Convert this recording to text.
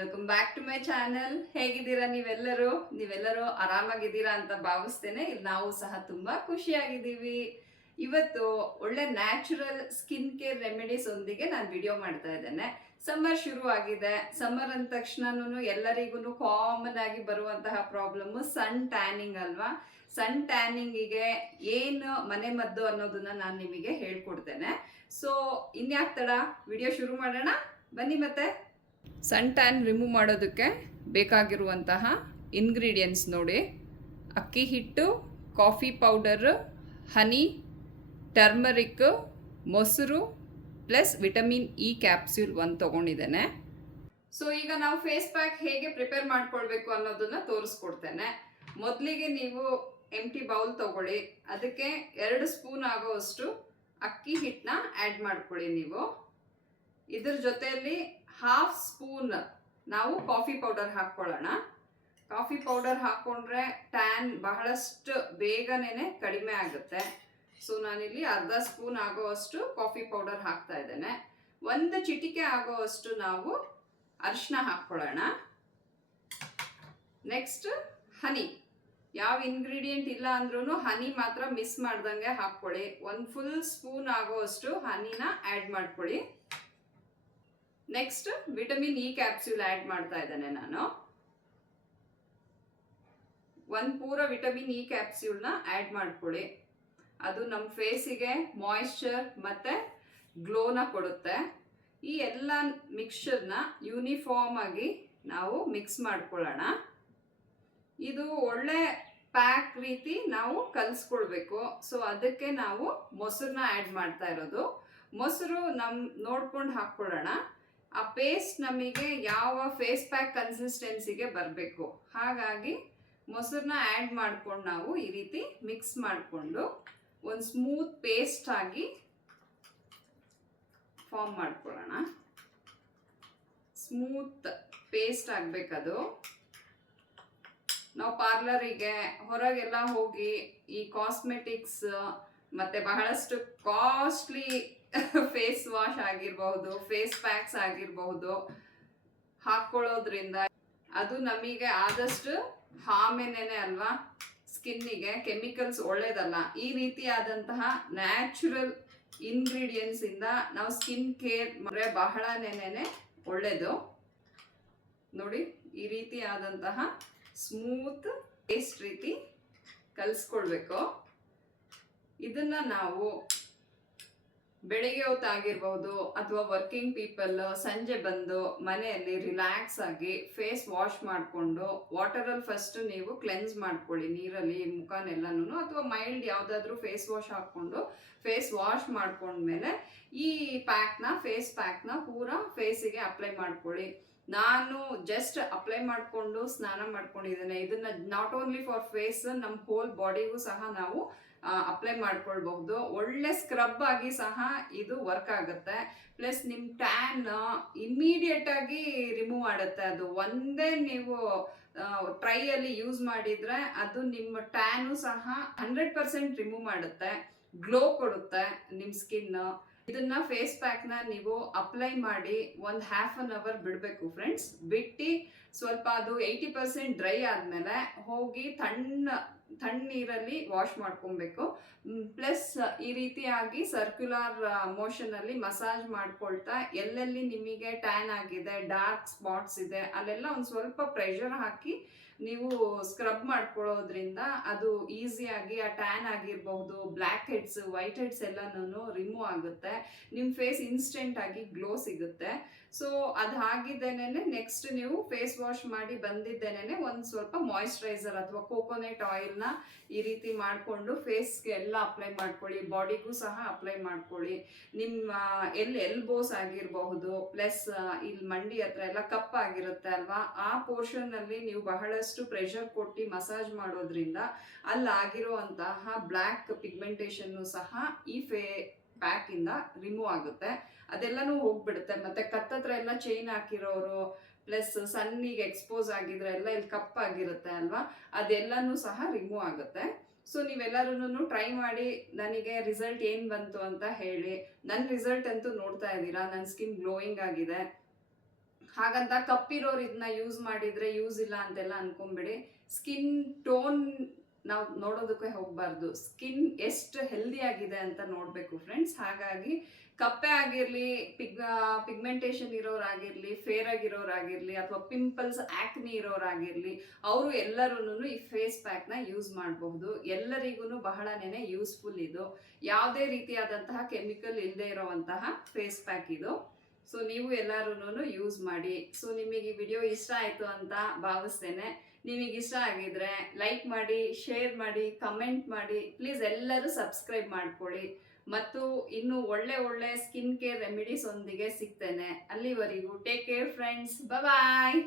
Welcome back to my channel. ಹೇಗಿದ್ದೀರಾ ನೀವೆಲ್ಲರೂ ಆರಾಮಾಗಿದ್ದೀರಾ ಅಂತ ಭಾವಿಸ್ತೇನೆ. ಇಲ್ಲಿ ನಾವು ಸಹ ತುಂಬಾ ಖುಷಿಯಾಗಿದ್ದೀವಿ. ಇವತ್ತು ಒಳ್ಳೆ ನ್ಯಾಚುರಲ್ ಸ್ಕಿನ್ ಕೇರ್ ರೆಮಿಡೀಸ್ ಒಂದಿಗೆ ನಾನು ವಿಡಿಯೋ ಮಾಡ್ತಾ ಇದ್ದೇನೆ. ಸಮ್ಮರ್ ಶುರು ಆಗಿದೆ. ಸಮ್ಮರ್ ಅಂದ ತಕ್ಷಣನೂ ಎಲ್ಲರಿಗೂ ಕಾಮನ್ ಆಗಿ ಬರುವಂತಹ ಪ್ರಾಬ್ಲಮ್ ಸನ್ ಟ್ಯಾನಿಂಗ್ ಅಲ್ವಾ. ಸನ್ ಟ್ಯಾನಿಂಗಿಗೆ ಏನು ಮನೆ ಮದ್ದು ಅನ್ನೋದನ್ನ ನಾನು ನಿಮಗೆ ಹೇಳ್ಕೊಡ್ತೇನೆ. ಸೊ ಇನ್ಯಾಕ್ ತಡ, ವಿಡಿಯೋ ಶುರು ಮಾಡೋಣ ಬನ್ನಿ. ಮತ್ತೆ ಸನ್ ಟ್ಯಾನ್ ರಿಮೂವ್ ಮಾಡೋದಕ್ಕೆ ಬೇಕಾಗಿರುವಂತಹ ಇಂಗ್ರೀಡಿಯೆಂಟ್ಸ್ ನೋಡಿ: ಅಕ್ಕಿ ಹಿಟ್ಟು, ಕಾಫಿ ಪೌಡರ್, ಹನಿ, ಟರ್ಮರಿಕ್, ಮೊಸರು ಪ್ಲಸ್ ವಿಟಮಿನ್ ಇ ಕ್ಯಾಪ್ಸ್ಯೂಲ್ 1 ತೊಗೊಂಡಿದ್ದೇನೆ. ಸೊ ಈಗ ನಾವು ಫೇಸ್ ಪ್ಯಾಕ್ ಹೇಗೆ ಪ್ರಿಪೇರ್ ಮಾಡ್ಕೊಳ್ಬೇಕು ಅನ್ನೋದನ್ನ ತೋರಿಸ್ಕೊಡ್ತೇನೆ. ಮೊದಲಿಗೆ ನೀವು ಎಂಟಿ ಬೌಲ್ ತಗೊಳ್ಳಿ. ಅದಕ್ಕೆ 2 ಸ್ಪೂನ್ ಆಗೋವಷ್ಟು ಅಕ್ಕಿ ಹಿಟ್ಟನ್ನ ಆ್ಯಡ್ ಮಾಡ್ಕೊಳ್ಳಿ. ನೀವು ಇದ್ರ ಜೊತೆಯಲ್ಲಿ 1/2 ಸ್ಪೂನ್ ನಾವು ಕಾಫಿ ಪೌಡರ್ ಹಾಕ್ಕೊಳ್ಳೋಣ. ಕಾಫಿ ಪೌಡರ್ ಹಾಕ್ಕೊಂಡ್ರೆ ಟ್ಯಾನ್ ಬಹಳಷ್ಟು ಬೇಗನೆ ಕಡಿಮೆ ಆಗುತ್ತೆ. ಸೊ ನಾನಿಲ್ಲಿ 1/2 ಸ್ಪೂನ್ ಆಗೋವಷ್ಟು ಕಾಫಿ ಪೌಡರ್ ಹಾಕ್ತಾ ಇದ್ದೇನೆ. 1 ಚಿಟಿಕೆ ಆಗೋವಷ್ಟು ನಾವು ಅರಿಶಿನ ಹಾಕ್ಕೊಳ್ಳೋಣ. ನೆಕ್ಸ್ಟ್ ಹನಿ. ಯಾವ ಇಂಗ್ರೀಡಿಯೆಂಟ್ ಇಲ್ಲ ಅಂದ್ರೂ ಹನಿ ಮಾತ್ರ ಮಿಸ್ ಮಾಡ್ದಂಗೆ ಹಾಕ್ಕೊಳ್ಳಿ. 1 ಫುಲ್ ಸ್ಪೂನ್ ಆಗೋವಷ್ಟು ಹನಿನ ಆ್ಯಡ್ ಮಾಡ್ಕೊಳ್ಳಿ. Next vitamin E capsule add ಮಾಡ್ತಾ ಇದ್ದೇನೆ ನಾನು. 1 ಪೂರ ವಿಟಮಿನ್ ಇ ಕ್ಯಾಪ್ಸ್ಯೂಲ್ನ ಆ್ಯಡ್ ಮಾಡ್ಕೊಳ್ಳಿ. ಅದು ನಮ್ಮ ಫೇಸಿಗೆ ಮಾಯಿಶ್ಚರ್ ಮತ್ತು ಗ್ಲೋನ ಕೊಡುತ್ತೆ. ಈ ಎಲ್ಲ ಮಿಕ್ಸ್ಚರ್ನ ಯೂನಿಫಾರ್ಮ್ ಆಗಿ ನಾವು ಮಿಕ್ಸ್ ಮಾಡ್ಕೊಳ್ಳೋಣ. ಇದು ಒಳ್ಳೆ ಪ್ಯಾಕ್ ರೀತಿ ನಾವು ಕಲಿಸ್ಕೊಳ್ಬೇಕು. ಸೊ ಅದಕ್ಕೆ ನಾವು ಮೊಸರನ್ನ ಆ್ಯಡ್ ಮಾಡ್ತಾ ಇರೋದು. ಮೊಸರು ನೋಡ್ಕೊಂಡು ಹಾಕ್ಕೊಳ್ಳೋಣ. ಆ ಪೇಸ್ಟ್ ನಮಗೆ ಯಾವ ಫೇಸ್ ಪ್ಯಾಕ್ ಕನ್ಸಿಸ್ಟೆನ್ಸಿಗೆ ಬರಬೇಕು. ಹಾಗಾಗಿ ಮೊಸರನ್ನ ಆ್ಯಡ್ ಮಾಡ್ಕೊಂಡು ನಾವು ಈ ರೀತಿ ಮಿಕ್ಸ್ ಮಾಡಿಕೊಂಡು ಒಂದು ಸ್ಮೂತ್ ಪೇಸ್ಟ್ ಆಗಿ ಫಾರ್ಮ್ ಮಾಡ್ಕೊಳ್ಳೋಣ. ಸ್ಮೂತ್ ಪೇಸ್ಟ್ ಆಗಬೇಕದು. ನಾವು ಪಾರ್ಲರಿಗೆ ಹೊರಗೆಲ್ಲ ಹೋಗಿ ಈ ಕಾಸ್ಮೆಟಿಕ್ಸ್ ಮತ್ತು ಬಹಳಷ್ಟು ಕಾಸ್ಟ್ಲಿ ಫೇಸ್ ವಾಶ್ ಆಗಿರಬಹುದು, ಫೇಸ್ ಪ್ಯಾಕ್ಸ್ ಆಗಿರಬಹುದು ಹಾಕ್ಕೊಳ್ಳೋದ್ರಿಂದ ಅದು ನಮಗೆ ಆದಷ್ಟು ಹಾಮೇನೆ ಅಲ್ವಾ. ಸ್ಕಿನ್ನಿಗೆ ಕೆಮಿಕಲ್ಸ್ ಒಳ್ಳೇದಲ್ಲ. ಈ ರೀತಿಯಾದಂತಹ ನ್ಯಾಚುರಲ್ ಇಂಗ್ರೀಡಿಯೆಂಟ್ಸ್ ಇಂದ ನಾವು ಸ್ಕಿನ್ ಕೇರ್ ಮಾಡಿದ್ರೆ ಬಹಳನೇ ಒಳ್ಳೇದು. ನೋಡಿ, ಈ ರೀತಿಯಾದಂತಹ ಸ್ಮೂತ್ ಪೇಸ್ಟ್ ರೀತಿ ಕಲಿಸ್ಕೊಳ್ಬೇಕು. ಇದನ್ನ ನಾವು ಬೆಳಿಗ್ಗೆ ಹೊತ್ತಾಗಿರ್ಬೋದು ಅಥವಾ ವರ್ಕಿಂಗ್ ಪೀಪಲ್ ಸಂಜೆ ಬಂದು ಮನೆಯಲ್ಲಿ ರಿಲ್ಯಾಕ್ಸ್ ಆಗಿ ಫೇಸ್ ವಾಶ್ ಮಾಡಿಕೊಂಡು ವಾಟರಲ್ಲಿ ಫಸ್ಟ್ ನೀವು ಕ್ಲೆನ್ಸ್ ಮಾಡ್ಕೊಳ್ಳಿ, ನೀರಲ್ಲಿ ಮುಖನೆಲ್ಲನೂ, ಅಥವಾ ಮೈಲ್ಡ್ ಯಾವುದಾದ್ರೂ ಫೇಸ್ ವಾಶ್ ಹಾಕ್ಕೊಂಡು ಫೇಸ್ ವಾಶ್ ಮಾಡ್ಕೊಂಡ್ಮೇಲೆ ಈ ಫೇಸ್ ಪ್ಯಾಕ್ನ ಪೂರಾ ಫೇಸಿಗೆ ಅಪ್ಲೈ ಮಾಡ್ಕೊಳ್ಳಿ. ನಾನು ಜಸ್ಟ್ ಅಪ್ಲೈ ಮಾಡಿಕೊಂಡು ಸ್ನಾನ ಮಾಡ್ಕೊಂಡಿದ್ದೇನೆ. ಇದನ್ನ ನಾಟ್ ಓನ್ಲಿ ಫಾರ್ ಫೇಸ್, ನಮ್ಮ ಹೋಲ್ ಬಾಡಿಗೂ ಸಹ ನಾವು ಅಪ್ಲೈ ಮಾಡ್ಕೊಳ್ಬಹುದು. ಒಳ್ಳೆ ಸ್ಕ್ರಬ್ ಆಗಿ ಸಹ ಇದು ವರ್ಕ್ ಆಗುತ್ತೆ. ಪ್ಲಸ್ ನಿಮ್ಮ ಟ್ಯಾನ್ ಇಮ್ಮಿಡಿಯೇಟ್ ಆಗಿ ರಿಮೂವ್ ಮಾಡುತ್ತೆ. ಅದು ಒಂದೇ ನೀವು ಟ್ರೈಯಲ್ಲಿ ಯೂಸ್ ಮಾಡಿದ್ರೆ ಅದು ನಿಮ್ಮ ಟ್ಯಾನು ಸಹ 100% ರಿಮೂವ್ ಮಾಡುತ್ತೆ, ಗ್ಲೋ ಕೊಡುತ್ತೆ ನಿಮ್ಮ ಸ್ಕಿನ್. ಇದನ್ನ ಫೇಸ್ ಪ್ಯಾಕ್ನ ನೀವು ಅಪ್ಲೈ ಮಾಡಿ ಒಂದು 1/2 hour ಬಿಡಬೇಕು ಫ್ರೆಂಡ್ಸ್. ಬಿಟ್ಟು ಸ್ವಲ್ಪ ಅದು 80% ಡ್ರೈ ಆದಮೇಲೆ ಹೋಗಿ ತಣ್ಣೀರಲ್ಲಿ ವಾಶ್ ಮಾಡ್ಕೊಬೇಕು. ಪ್ಲಸ್ ಈ ರೀತಿಯಾಗಿ ಸರ್ಕ್ಯುಲರ್ ಮೋಷನಲ್ಲಿ ಮಸಾಜ್ ಮಾಡ್ಕೊಳ್ತಾ ಎಲ್ಲೆಲ್ಲಿ ನಿಮಗೆ ಟ್ಯಾನ್ ಆಗಿದೆ, ಡಾರ್ಕ್ ಸ್ಪಾಟ್ಸ್ ಇದೆ, ಅಲ್ಲೆಲ್ಲ ಒಂದು ಸ್ವಲ್ಪ ಪ್ರೆಷರ್ ಹಾಕಿ ನೀವು ಸ್ಕ್ರಬ್ ಮಾಡ್ಕೊಳ್ಳೋದ್ರಿಂದ ಅದು ಈಸಿಯಾಗಿ ಆ ಟ್ಯಾನ್ ಆಗಿರಬಹುದು, ಬ್ಲ್ಯಾಕ್ ಹೆಡ್ಸ್, ವೈಟ್ ಹೆಡ್ಸ್ ಎಲ್ಲನೂ ರಿಮೂವ್ ಆಗುತ್ತೆ. ನಿಮ್ಮ ಫೇಸ್ ಇನ್ಸ್ಟೆಂಟ್ ಆಗಿ ಗ್ಲೋ ಸಿಗುತ್ತೆ. ಸೊ ಅದು ಹಾಗಿದ್ದೇನೆ ನೆಕ್ಸ್ಟ್ ನೀವು ಫೇಸ್ ವಾಶ್ ಮಾಡಿ ಬಂದಿದ್ದೇನೆ ಒಂದು ಸ್ವಲ್ಪ ಮಾಯಿಶ್ಚರೈಸರ್ ಅಥವಾ ಕೋಕೋನಟ್ ಆಯಿಲ್ನ ಈ ರೀತಿ ಮಾಡಿಕೊಂಡು ಫೇಸ್ಗೆ ಎಲ್ಲ ಅಪ್ಲೈ ಮಾಡ್ಕೊಳ್ಳಿ. ಬಾಡಿಗೂ ಸಹ ಅಪ್ಲೈ ಮಾಡ್ಕೊಳ್ಳಿ. ನಿಮ್ಮ ಎಲ್ಬೋಸ್ ಆಗಿರಬಹುದು, ಪ್ಲಸ್ ಇಲ್ಲಿ ಮಂಡಿ ಹತ್ರ ಎಲ್ಲ ಕಪ್ಪಾಗಿರುತ್ತೆ ಅಲ್ವಾ, ಆ ಪೋರ್ಷನ್ನಲ್ಲಿ ನೀವು ಬಹಳಷ್ಟು ಪ್ರೆಷರ್ ಕೊಟ್ಟು ಮಸಾಜ್ ಮಾಡೋದ್ರಿಂದ ಅಲ್ಲಾಗಿರುವಂತಹ ಬ್ಲ್ಯಾಕ್ ಪಿಗ್ಮೆಂಟೇಷನ್ನು ಸಹ ಈ ಪ್ಯಾಕ್ ಇಂದ ರಿಮೂವ್ ಆಗುತ್ತೆ. ಅದೆಲ್ಲನೂ ಹೋಗ್ಬಿಡುತ್ತೆ. ಮತ್ತೆ ಕತ್ತತ್ರ ಎಲ್ಲ ಚೈನ್ ಹಾಕಿರೋರು, ಪ್ಲಸ್ ಸನ್ನಿಗೆ ಎಕ್ಸ್ಪೋಸ್ ಆಗಿದ್ರೆ ಎಲ್ಲ ಇಲ್ಲಿ ಕಪ್ಪಾಗಿರುತ್ತೆ ಅಲ್ವಾ, ಅದೆಲ್ಲನೂ ಸಹ ರಿಮೂವ್ ಆಗುತ್ತೆ. ಸೊ ನೀವೆಲ್ಲರೂ ಟ್ರೈ ಮಾಡಿ ನನಗೆ ರಿಸಲ್ಟ್ ಏನು ಬಂತು ಅಂತ ಹೇಳಿ. ನನ್ನ ರಿಸಲ್ಟ್ ಅಂತೂ ನೋಡ್ತಾ ಇದ್ದೀರಾ, ನನ್ನ ಸ್ಕಿನ್ ಗ್ಲೋಯಿಂಗ್ ಆಗಿದೆ. ಹಾಗಂತ ಕಪ್ಪಿರೋರು ಇದನ್ನ ಯೂಸ್ ಮಾಡಿದ್ರೆ ಯೂಸ್ ಇಲ್ಲ ಅಂತೆಲ್ಲ ಅನ್ಕೊಂಬಿಡಿ. ಸ್ಕಿನ್ ಟೋನ್ ನಾವು ನೋಡೋದಕ್ಕೆ ಹೋಗ್ಬಾರ್ದು, ಸ್ಕಿನ್ ಎಷ್ಟು ಹೆಲ್ದಿ ಆಗಿದೆ ಅಂತ ನೋಡಬೇಕು ಫ್ರೆಂಡ್ಸ್. ಹಾಗಾಗಿ ಕಪ್ಪೆ ಆಗಿರಲಿ, ಪಿಗ್ಮೆಂಟೇಷನ್ ಇರೋರಾಗಿರಲಿ, ಫೇರ್ ಆಗಿರೋರಾಗಿರಲಿ, ಅಥವಾ ಪಿಂಪಲ್ಸ್ ಆಕ್ನಿ ಇರೋರಾಗಿರಲಿ, ಅವರು ಎಲ್ಲರೂ ಈ ಫೇಸ್ ಪ್ಯಾಕ್ನ ಯೂಸ್ ಮಾಡಬಹುದು. ಎಲ್ಲರಿಗೂ ಬಹಳನೇ ಯೂಸ್ಫುಲ್ ಇದು. ಯಾವುದೇ ರೀತಿಯಾದಂತಹ ಕೆಮಿಕಲ್ ಇಲ್ಲದೆ ಇರೋವಂತಹ ಫೇಸ್ ಪ್ಯಾಕ್ ಇದು. ಸೊ ನೀವು ಎಲ್ಲರೂ ಯೂಸ್ ಮಾಡಿ. ಸೊ ನಿಮಗೆ ಈ ವಿಡಿಯೋ ಇಷ್ಟ ಆಯಿತು ಅಂತ ಭಾವಿಸ್ತೇನೆ. ನಿಮಗೆ ಇಷ್ಟ ಆಗಿದ್ರೆ ಲೈಕ್ ಮಾಡಿ, ಶೇರ್ ಮಾಡಿ, ಕಮೆಂಟ್ ಮಾಡಿ. ಪ್ಲೀಸ್ ಎಲ್ಲರೂ ಸಬ್ಸ್ಕ್ರೈಬ್ ಮಾಡ್ಕೊಳ್ಳಿ. ಮತ್ತು ಇನ್ನು ಒಳ್ಳೆ ಸ್ಕಿನ್ ಕೇರ್ ರೆಮಿಡೀಸ್ ಒಂದಿಗೆ ಸಿಗ್ತೇನೆ. ಅಲ್ಲಿವರೆಗೂ ಟೇಕ್ ಕೇರ್ ಫ್ರೆಂಡ್ಸ್. ಬಾಯ್.